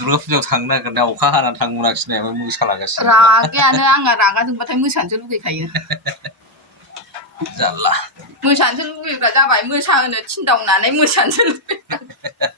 दुर्गाफुजायाव थांनो नागिरनाया अखा हानानै थांनो मोनाखिसै ओमफ्राय मोसालागासिनो रागायानो आंहा रागा जोंबाथाय मोसानोसो लुगैखायो जारला मोसानोसो लुगैग्रा जाबाय मोसाहोनो थिनदावनानै मोसानोसो लुगैयो